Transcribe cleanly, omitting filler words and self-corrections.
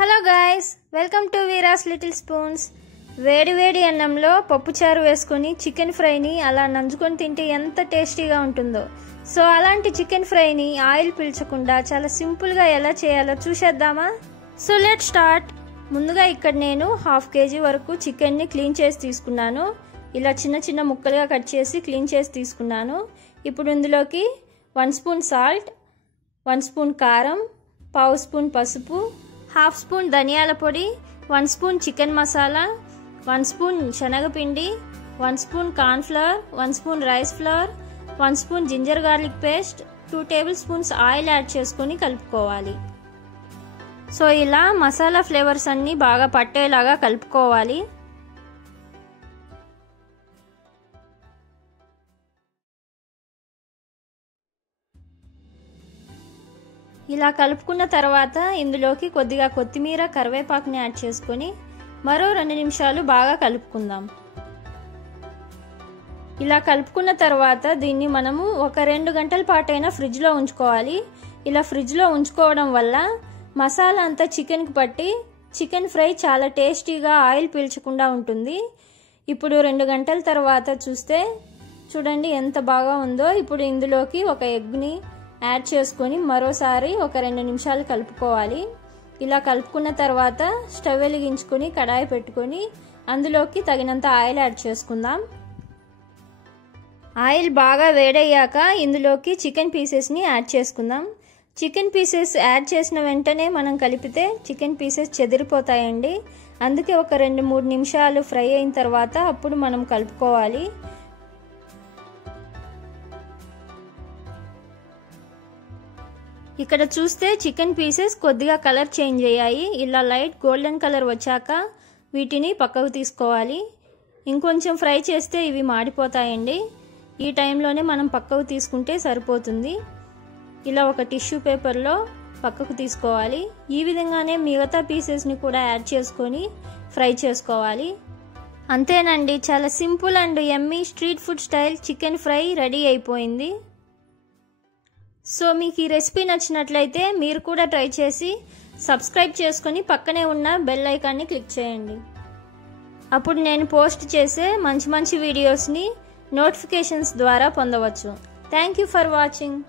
Hello guys, welcome to Veera's little spoons. వేడి వేడి అన్నంలో పప్పుచారు వేసుకొని చికెన్ ఫ్రైని అలా నంచుకొని తింటే ఎంత టేస్టీగా ఉంటుందో. సో అలాంటి చికెన్ ఫ్రైని ఆయిల్ పీల్చకుండా చాలా సింపుల్గా ఎలా చేయాలో చూసేద్దామా? So let start. ముందుగా ఇక్కడ నేను 1/2 kg వరకు చికెన్ని క్లీన్ చేసి తీసుకున్నాను. ఇలా చిన్న చిన్న ముక్కలుగా కట్ చేసి క్లీన్ చేసి తీసుకున్నాను. ఇప్పుడు ఇందులోకి 1 స్పూన్ సాల్ట్, 1 స్పూన్ కారం, 1/2 స్పూన్ పసుపు, 1/2 స్పూన్ ధనియాల పొడి, 1 స్పూన్ చికెన్ మసాలా, 1 స్పూన్ శనగపిండి, 1 spoon corn flour, 1 spoon rice flour, 1 spoon ginger garlic paste, 2 tablespoons oil add చేసుకొని కలుపుకోవాలి. సో ఇలా మసాలా ఫ్లేవర్స్ అన్నీ బాగా పట్టేలాగా కలుపుకోవాలి. ఇలా కలుపుకున్న తర్వాత ఇందులోకి కొద్దిగా కొత్తిమీర, కరివేపాకుని యాడ్ చేసుకొని మరో 2 నిమిషాలు బాగా కలుపుకుందాం. ఇలా కలుపుకున్న తర్వాత దీన్ని మనము ఒక 2 గంటల పాటైనా ఫ్రిడ్జ్లో ఉంచుకోవాలి. ఇలా ఫ్రిడ్జ్లో ఉంచుకోవడం వల్ల మసాలా అంతా చికెన్కి పట్టి చికెన్ ఫ్రై చాలా టేస్టీగా ఆయిల్ పీల్చకుండా ఉంటుంది. ఇప్పుడు 2 గంటల తర్వాత చూడండి ఎంత బాగా ఉందో. ఇప్పుడు ఇందులోకి ఒక ఎగ్ని యాడ్ చేసుకొని మరోసారి ఒక 2 నిమిషాలు కలుపుకోవాలి. ఇలా కలుపుకున్న తర్వాత స్టవ్ వెలిగించుకొని కడాయి పెట్టుకొని అందులోకి తగినంత ఆయిల్ యాడ్ చేసుకుందాం. ఆయిల్ బాగా వేడయ్యాక ఇందులోకి చికెన్ పీసెస్ని యాడ్ చేసుకుందాం. చికెన్ పీసెస్ యాడ్ చేసిన వెంటనే మనం కలిపితే చికెన్ పీసెస్ చెదిరిపోతాయండి. అందుకే ఒక 2-3 నిమిషాలు ఫ్రై అయిన తర్వాత అప్పుడు మనం కలుపుకోవాలి. ఇక్కడ చూస్తే చికెన్ పీసెస్ కొద్దిగా కలర్ చేంజ్ అయ్యాయి. ఇలా లైట్ గోల్డెన్ కలర్ వచ్చాక వీటిని పక్కకు తీసుకోవాలి. ఇంకొంచెం ఫ్రై చేస్తే ఇవి మాడిపోతాయండి. ఈ టైంలోనే మనం పక్కకు తీసుకుంటే సరిపోతుంది. ఇలా ఒక టిష్యూ పేపర్లో పక్కకు తీసుకోవాలి. ఈ విధంగానే మిగతా పీసెస్ని కూడా యాడ్ చేసుకొని ఫ్రై చేసుకోవాలి. అంతేనండి, చాలా simple and yummy street food style chicken fry ready అయిపోయింది. సో మీకు ఈ రెసిపీ నచ్చినట్లయితే మీరు కూడా ట్రై చేసి సబ్స్క్రైబ్ చేసుకొని పక్కనే ఉన్న బెల్ ఐకాన్ని క్లిక్ చేయండి. అప్పుడు నేను పోస్ట్ చేసే మంచి వీడియోస్ని నోటిఫికేషన్స్ ద్వారా పొందవచ్చు. Thank you for watching.